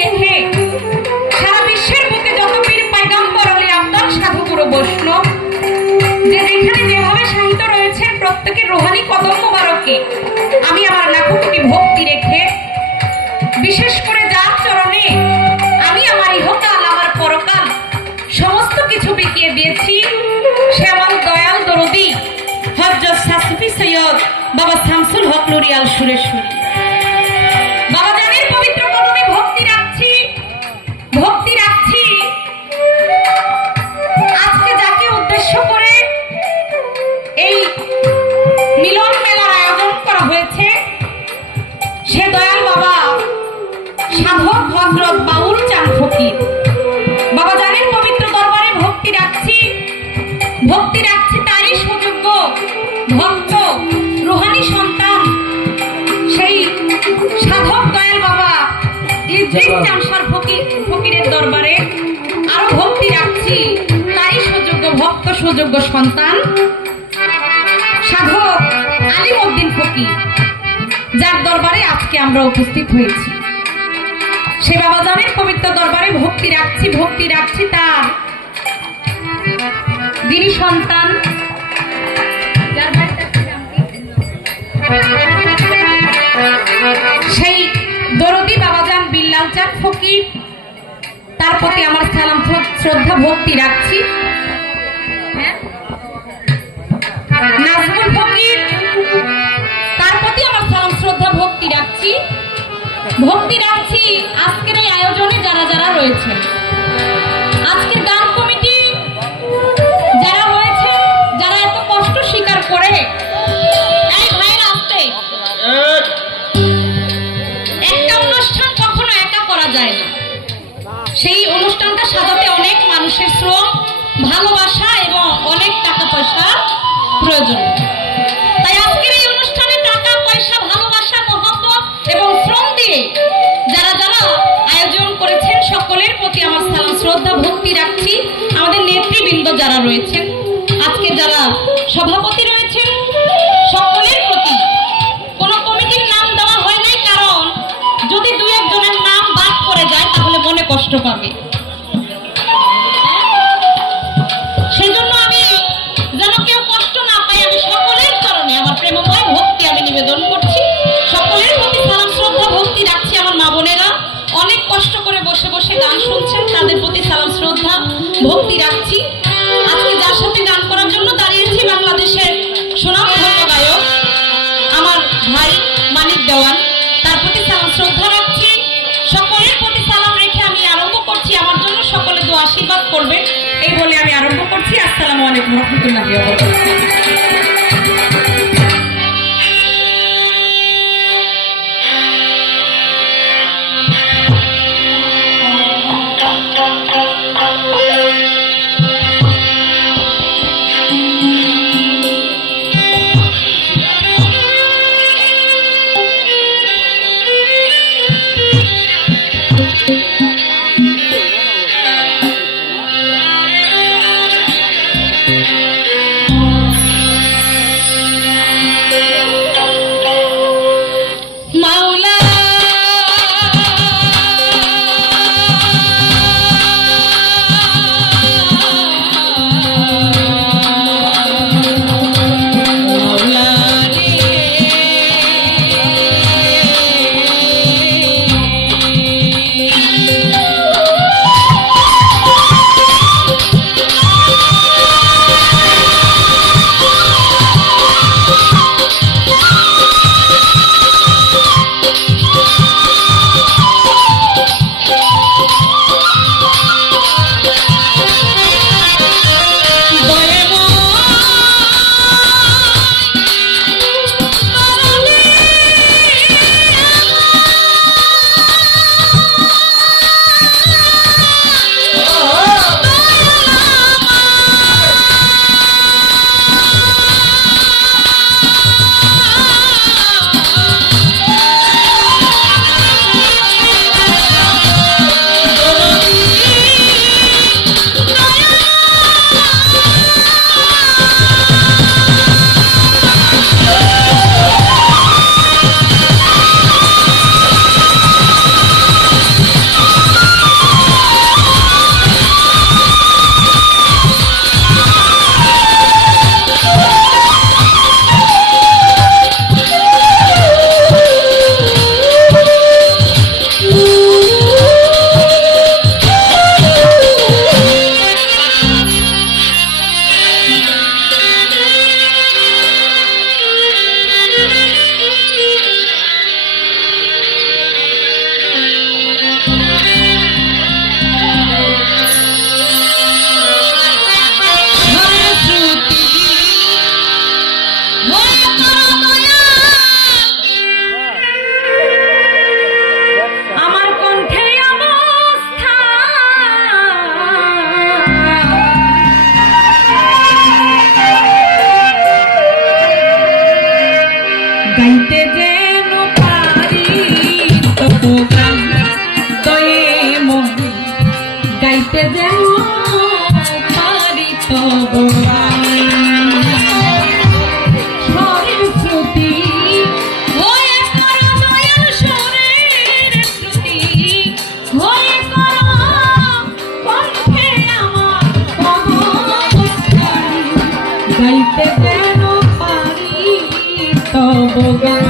রেখে সারা বিশ্বের বুকে যত পীর পায়গাম্বর অলি আব্দাল সাধু গুরু বৈষ্ণব, যে যেখানে যেভাবে সাহিত্য রয়েছে প্রত্যেকের রোহানি কদম মোবারকে। আমি আমার লাখো কোটি ভক্তি রেখে বিশেষ করে যার চরণে আমি আমার ইহকাল, আমার পরকাল সমস্ত কিছু বিকিয়ে দিয়েছি আমার দয়াল দরদি হজরত সাসফি সৈয়দ বাবা শামসুল হক নুরিয়াল সুরেশ্বরী দরবারে আরও ভক্তি রাখছি। তারই সুযোগ্য ভক্ত সুযোগ্য সন্তান। সাধক আলিম উদ্দিন ফকির, যার দরবারে আজকে আমরা উপস্থিত হয়েছি। সে বাবা জানের পবিত্র দরবারে ভক্তি রাখছি ভক্তি রাখছি তার। যিনি সন্তান? সেই দরদি বাবাজান বিল্লাল চান ফকির তার প্রতি আমার সালাম, শ্রদ্ধা ভক্তি রাখছি। হ্যাঁ? ভক্তি রাখছি। ভক্তি রাখছি আজকের এই আয়োজনে যারা যারা রয়েছে আজকের গান প্রয়োজন। তাই আজকের এই অনুষ্ঠানে টাকা, পয়সা, ভালোবাসা, মহব্বত এবং শ্রম দিয়ে যারা যারা আয়োজন করেছেন সকলের প্রতি আমার সালাম, শ্রদ্ধা, ভক্তি রাখছি। আমাদের নেতৃবৃন্দ যারা রয়েছেন, আজকে যারা সভাপতি রয়েছেন, সকলের প্রতি কোনো কমিটির নাম দেওয়া হয় নাই, কারণ যদি দু একজনের নাম বাদ করে যায়, তাহলে মনে কষ্ট পাবে। ভক্তি রাখছি আজকে যার সাথে গান করার জন্য দাঁড়িয়েছি বাংলাদেশের সুনামধন্য গায়ক, আমার ভাই মানিক দেওয়ান। তার প্রতি সালাম, শ্রদ্ধা রাখছি। সকলের প্রতি সালাম রেখে আমি আরম্ভ করছি। আমার জন্য সকলে দু আশীর্বাদ করবে এই বলে আমি আরম্ভ করছি। আসসালামু আলাইকুম রহমতুল্লাহ Amen.